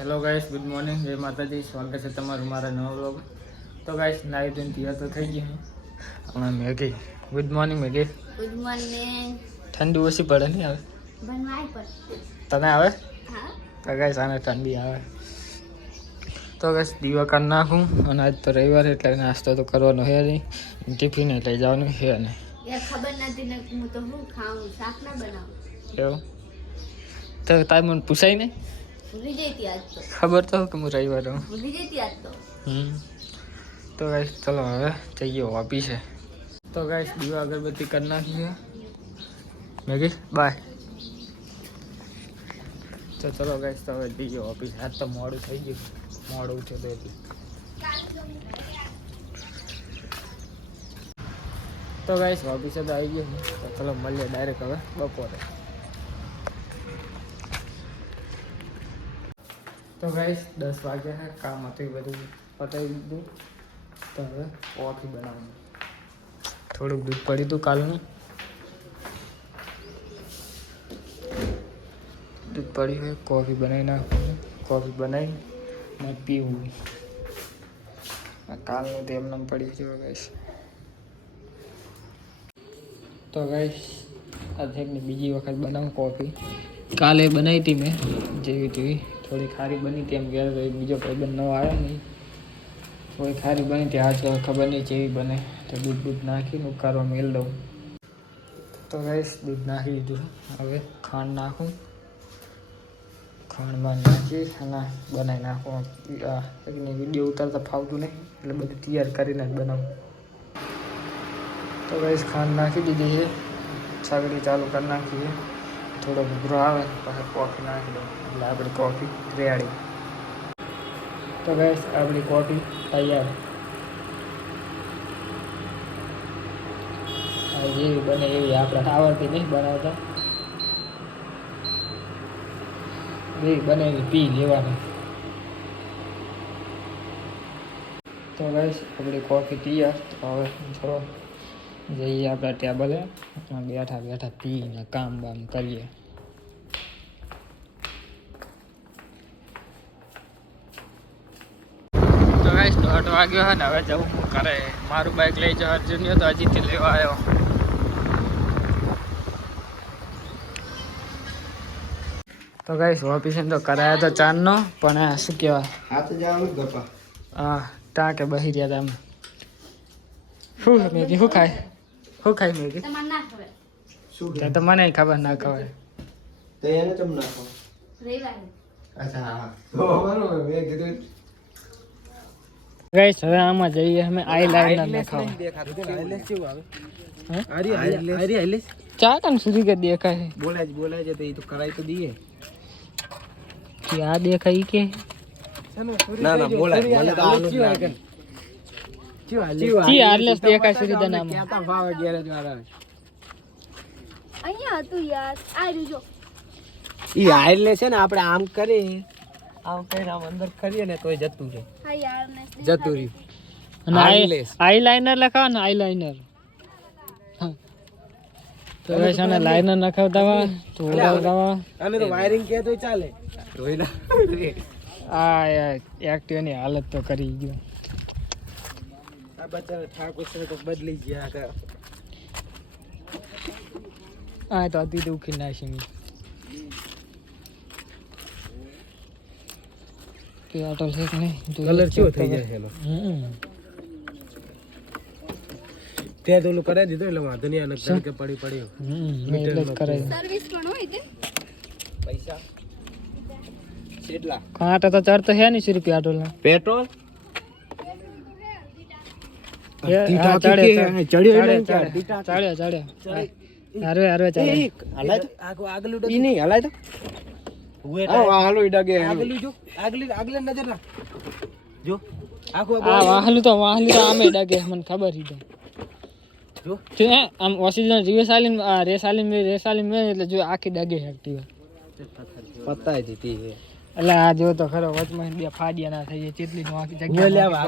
Hello guys, good morning, જય માતાજી. સ્વાગત છે તમારું મારા નવા વ્લોગ. તો ગાઈસ નાઈ ધોઈને તૈયાર તો થઈ ગયું. હમણાં Maggi. Good morning Maggi. Good morning. ઠંડી ઓછી પડે નહીં આવે? બનવાય પર. તને આવે? હા. તો ગાઈસ આને ઠંડી આવે. તો ગાઈસ દીવા કાઢ નાખું અને આજ તો રવિવાર એટલે નાસ્તો તો કરવાનો છે નહીં. ટિફિન લઈ જવાનું છે ને. યાર ખબર નથી ને હું તો હું ખાઉં શાક ના બનાવું. એવું તો તારે મને પૂછાય નહીં? ભૂલી જઈતી આજ તો. ખબર તો કે હું રવિવાર હું. ભૂલી જઈતી આજ તો. તો ગાઈસ ચલો હવે જઈએ ઓફિસે. તો ગાઈસ દીવા અગરબત્તી કરી નાખીએ. Maggie bye. તો ચલો ગાઈસ તો હવે જઈએ ઓફિસ. આજ તો મોડું થઈ ગયું, મોડું છે તો એટલે. તો ગાઈસ ઓફિસે તો આવી ગયો. તો ચલો મળીએ ડાયરેક્ટ હવે બપોરે. તો ગાઈસ 10 વાગ્યા છે, કામ હતું એ બધું પતાવી દીધું. તો હવે કોફી બનાવવાનું. થોડુંક દૂધ પડ્યું હતું કાલનું, દૂધ પડ્યું હોય કોફી બનાવી નાખવાનું. કોફી બનાવીને પીવું. કાલનું તો એમને પડ્યું છે ગાઈસ. તો ગાઈસ આજે બીજી વખત બનાવું કોફી. કાલે બનાવી હતી મેં જેવી તેવી, થોડી ખારી બની હતી. એમ ઘેર બીજો ભાઈબંધ નવો આવ્યો નહીં, થોડી ખારી બની હતી. આજ ખબર નહીં જેવી બને. તો દૂધ નાખીને ઉકાળવા મેળ દઉં. તો ગાઈસ દૂધ નાખી દીધું. હવે ખાંડ નાખું. ખાંડમાં નાખી અને બનાવી નાખું. વિડીયો ઉતારતા ફાવતું નહીં એટલે બધું તૈયાર કરીને જ બનાવું. તો ગાઈસ ખાંડ નાખી દીધી છે. સગડી ચાલુ કરી નાખીએ. થોડો ઉભરો આવે પછી કોફી નાખી દઉં એટલે આપણી કોફી રેડી. તો ગાઈસ આપણી કોફી તૈયાર. જેવી બને એવી આપણે આવડતી નહીં બનાવતા, એવી બને એવી પી લેવાની. તો ગાઈસ આપણી કોફી તૈયાર. તો હવે ચલો જઈએ આપણા ટેબલે. બેઠા બેઠા પીને કામ બામ કરીએ. તો ગાઈસ 1:30 વાગ્યો છે ને હવે જવું હું કરે. મારું બાઇક લઈ જાવ અર્જુન તો હજીથી લેવા આવ્યો. તો ગાઈસ ઓફિસે તો કરાયા તો ચાંદનો, પણ શું કહેવાય હાથ જવાનું ગપા. હા ટાંકે બહી રહ્યા હતા. શું મેગી શું ખાય? શું ખાય મેગી? તમાર ના ખબર. શું ત્યાં તો મને ખબર ના ખબર. તો એને ચમ નાખો. રેવાય. અચ્છા હા. તો બરોબર મેં કીધું ગાઈસ હવે આમાં જઈએ અમે આઈલાઇનર નખાવા. આઈલેસ કેવું આવે? હે? આઈલેસ ચા કન સુધી કે દેખાય બોલાય છે તો એ તો કરાઈ તો દઈએ. કે આ દેખાય કે ના બોલાય મને તો આનું જ લાગે. ચી આઈલેસ દેખાય સુધી નામ. કેતા ફાવે ગેરેજ વાળા. અહીંયા હતું યાર. આ જો. ઈ આઈલેસ છે ને આપણે આમ કરી આમ કરીને આમ અંદર કરીએ ને તોય જતું છે. હા યાર ને. જતું રહ્યું. અને eyeless. આઈલાઇનર લખાવ ને આઈલાઇનર. તો ગાઈસ આને લાઇનર નખાવતા વા તો ઓળાવતા. અને તો વાયરિંગ કે તો ચાલે. રોઈલા આ એક્ટિવ ની હાલત તો કરી ગયો. આ બચારા ઠાકોર છે તો બદલી ગયા કે આ તો અતિ દુખી નાશી કે આટલ છે કે નહીં કલર કેવો થઈ જાય એનો. તે તો ઓલું કરાવી દીધું એટલે વાંધો નહીં. આને કે પડી પડ્યો એટલે જ કરાય. સર્વિસ પણ હોય તે. પૈસા કેટલા? કાંટા તો ચડતો છે નહીં ₹100 આટલ ના. પેટ્રોલ વાહલું તો આમે ડગે મને ખબર છે. આમ ઓક્સિજન રેસાલીન એટલે જો આખી ડગે એક્ટિવા પતાઈ દીધી. એટલે આ જો તો ખરો વચમાં 2 ફાડિયા ના થઈ જાય. ચેટલી નો આખી જગ્યા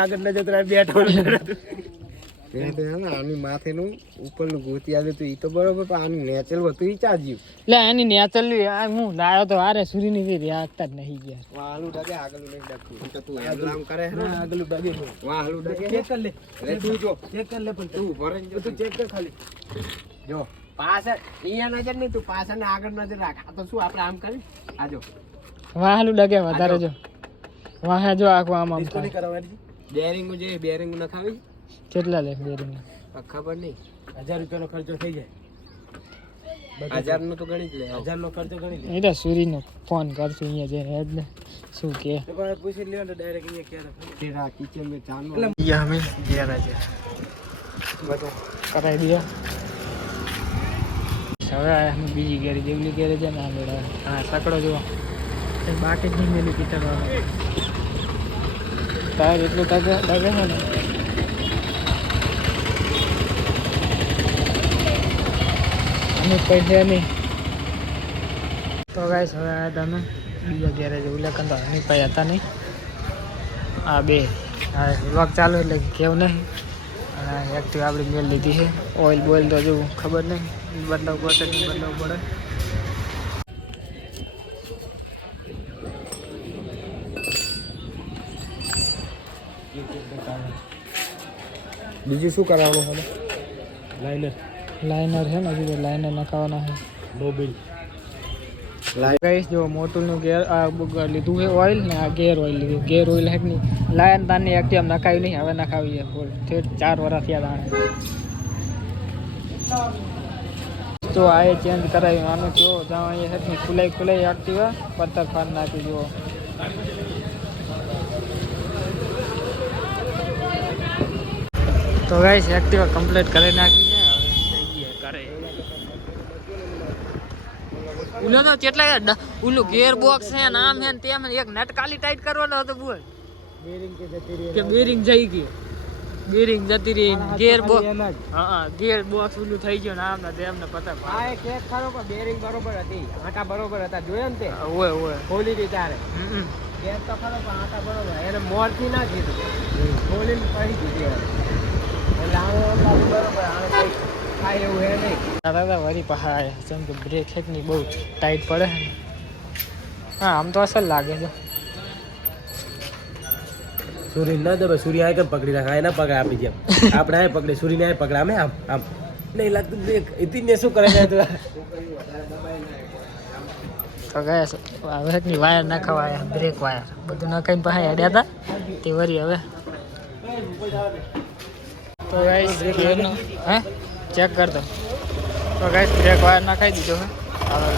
આગળ નજર બેઠો ત્યાં તો ને આની માથેનું ઉપરનું ગોતી આવ્યું હતું એ તો બરોબર પણ આનું નેચરલ હતું ઈ ચાજ્યું એટલે એની નેચરલ હું લાયો તો આરે સુરીની જે રિયાકતા જ નહીં ગયા. વાલું ડગે આગળનું નહીં ડગતું કે તું એમ કરે હે આગળનું ડગે વાલું ડગે ચેક કર લે અરે તું જો ચેક કર લે પણ તું ભરે જો તું ચેક કર ખાલી જો પાછળ અહીંયા નજર નહીં તું પાછળ ને આગળ નજર રાખ. આ તો શું આપણે આમ કરી આ જો વાહલું ડગે વધારે જો વાહે જો આખું આમ આમ ડિસ્કો નહીં કરવાની બેરિંગ જે બેરિંગ નખાવી કેટલા લે બેરિંગ ખબર નહીં 1000 રૂપિયાનો ખર્ચો થઈ જાય 1000 નો તો ગણી જ લે 1000 નો ખર્ચો ગણી લે. એ તો સુરીનો ફોન કરશું અહીંયા જઈને હેડ ને શું કે તો કોઈ પૂછી લ્યો ને ડાયરેક્ટ અહીંયા ક્યારે તેરા કિચન મે ચાનો અમે ગયા છે બધું કરાવી દઈએ. હવે અમે બીજી ગેરેજ જેવલી ગેરેજ છે ને આ મેળા હા સકડો જુઓ બાકી જ નહીં મેલી પીટર ટાયર એટલું ડગે છે ને અમે પૈસા નહીં. તો ગાઈસ હવે આવ્યા તમે બીજા ગેરેજ ઉલ્લેખન તો અમે કંઈ હતા નહીં. આ બે હા વ્લોગ ચાલુ એટલે કેવું નહીં. અને એક્ટિવ આપણે મેળ લીધી છે. ઓઇલ બોઇલ તો જો ખબર નહીં બદલાવવું પડશે નહીં બદલાવવું પડે. બીજું શું કરવાનું હવે લાઇનર છે ને હજુ તો લાઇનર નખાવાના છે. મોબિલ ગાઈસ જો મોટુનું ગેર લીધું છે ઓઇલ ને આ ગેર ઓઇલ લીધું. ગેર ઓઇલ હે નહીં લાયન તારની એક્ટિવ નખાવી નહીં હવે નખાવીએ ફૂલ 4 વર્ષ થયા તાણે. તો આ ચેન્જ કરાવી આનું જો જ્યાં અહીંયા હેઠની ખુલાઈ એક્ટિવ પત્તર ફાન નાખી જુઓ. તો ગાઈસ એક્ટિવ કમ્પ્લીટ કરી નાખી છે હવે થઈ ગઈ કરે. ઓલો તો કેટલા ઓલું ગેર બોક્સ છે ને આમ છે ને તેમ એક નટ કાલી ટાઈટ કરવાનો હતો બોલ કે બેરિંગ જઈ ગઈ બેરિંગ જતી રહી ગેર બોક્સ હા ગેર બોક્સ ઓલું થઈ ગયું ને આમ ને તેમ ને પતા આ એક કેક ખરો પણ બેરિંગ બરોબર હતી આટા બરોબર હતા જોયા ને તે ઓય ઓય ખોલી દી તારે કેક તો ખરો પણ આટા બરોબર એને મોરથી ના કીધું ખોલીને પડી દીધી એટલે આનું બરોબર આને કઈ થાય એવું હે નહીં. દાદા વરી પહાડ જેમ કે બ્રેક હેકની બહુ ટાઈટ પડે ને. હા આમ તો અસર લાગે છે. સૂર્ય ના દે સૂર્ય આય કે પકડી રાખે આય ના પકડે આપી જેમ આપણે આય પકડે સૂર્ય ને આય પકડે અમે આમ આમ નહીં લાગતું બ્રેક ઇતિને શું કરે છે તું તો ગયા હવે વાયર નાખવા બ્રેક વાયર બધું નાખાઈને પાસે અડ્યા હતા તે વરી હવે તો ગાઈસ ગેરનો હે ચેક કર દો. તો ગાઈસ બ્રેક વાયર નાખાઈ દીધો હે હવે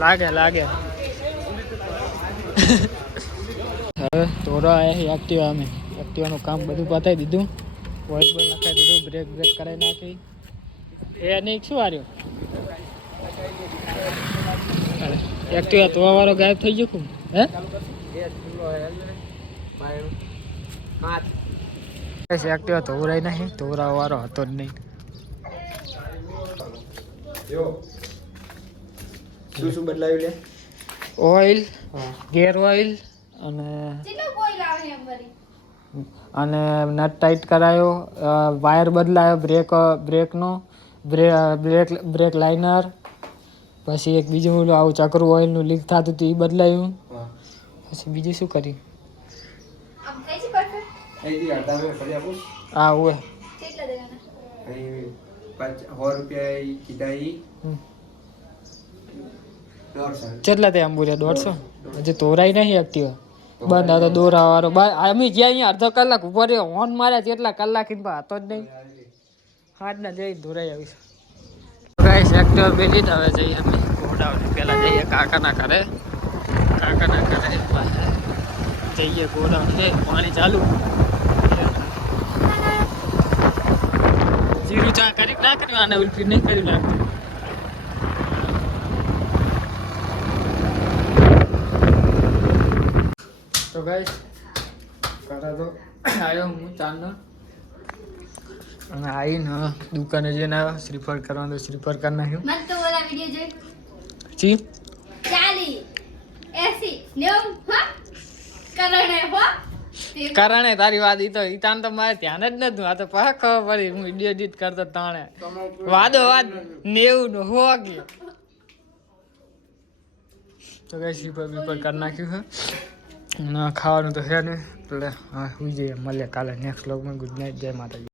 લાગે જો લાગે હવે તોરા આવ્યા એક્ટિવા અમે એક્ટિવાનું કામ બધું પતાવી દીધું. ઓઇલ બોઇલ નાખાઈ દીધું બ્રેક કરાવી નાખી એ નહીં શું આવ્યો એક્ટિવા ધોવા વાળો ગાયબ થઈ ગયો ખૂબ હે એક્ટિવા ધોવરાય નહીં ધોવરાવા વાળો હતો જ નહીં. શું બદલાયું લે ઓઇલ ગેર ઓઇલ અને નટ ટાઈટ કરાયો વાયર બદલાયો બ્રેકનો બ્રેક લાઇનર પછી એક બીજું ઓલું આવું ચક્રું ઓઇલનું લીક થતું હતું એ બદલાયું. પછી બીજું શું કર્યું હા હોય 100 કેટલા તે આંબુરિયા 150 હજી તોરાઈ નહીં એક્ટિવા બંધ હતો દોરા વાળો અમે જ્યાં અહીંયા અડધો કલાક ઉભો રહ્યો હોર્ન માર્યા કેટલા કલાક હતો જ નહીં હાથના જઈ દોરાઈ આવીશ. ગાઈસ એક્ટિવા બે લીધા હવે જઈએ અમે ગોડાઉન પહેલાં જઈએ કાકાના ઘરે જઈએ ગોડાઉન જઈએ પાણી ચાલુ જીરું ચા કરી ના કર્યું આને ઉલ્ફી નહીં કરી નાખતું. તો ગાઈસ કરા તો આવ્યો હું ચાંદનો અને આવીને દુકાને જઈને આવ્યો શ્રીફળ કરવાનું શ્રીફળ કરી નાખ્યું. મત તો ઓલા વિડિયો જોઈ જી 40 80 90 હા કરણે હો કરણે તારી વાત ઈ તો ઈતાન તો મારે ધ્યાન જ નતું. આ તો પાછા ખબર પડી હું વિડીયો એડિટ કરતો તાણે વાદો વાત 90 નો હોગી. તો ગાઈસ સ્લીપર બીપર કરી નાખ્યું છે. ખાવાનું તો છે ને એટલે હા સુઈ જઈએ. મળીએ કાલે નેક્સ્ટ વ્લોગમાં. ગુડ નાઇટ, જય માતાજી.